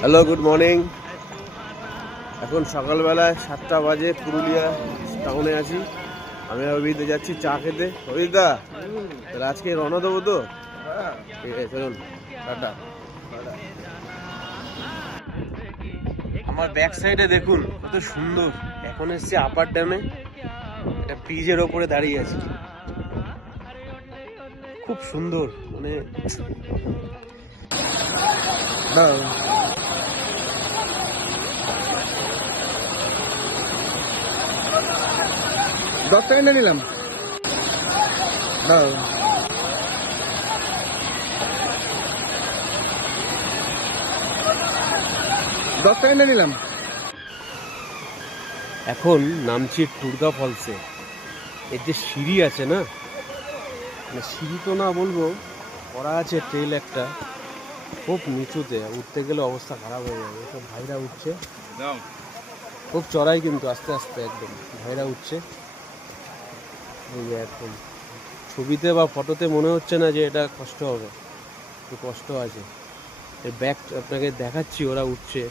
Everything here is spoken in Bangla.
Hello, good morning. এখন সকালবেলায় 7টা বাজে, পুরুলিয়া টাউনে আছি। আমি অভিতে যাচ্ছি চা খেতে। অভিদা, তাহলে আজকে রওনা দেবো তো? ঠিক আছে, চলুন, টাটা। আমার ব্যাক সাইডে দেখুন কত সুন্দর। এখন এসছি আপার ড্যামে, একটা ব্রিজের ওপরে দাঁড়িয়ে আছি। খুব সুন্দর, মানে দশটা এনে নিলাম। দশটা এনে নিলাম। এখন নামছি টুরগা ফলসে। এর যে সিঁড়ি আছে না, মানে সিঁড়ি তো না বলবো, করা আছে ট্রেল একটা, খুব নিচুতে, উঠতে গেলে অবস্থা খারাপ হয়ে যাবে। সব ভাইরা উঠছে, খুব চড়াই কিন্তু, আস্তে আস্তে একদম ভাইরা উঠছে। এই যে একদম ছবিতে বা ফটোতে মনে হচ্ছে না যে এটা কষ্ট হবে, একটু কষ্ট আছে। ব্যাক আপনাকে দেখাচ্ছি, ওরা উঠছে।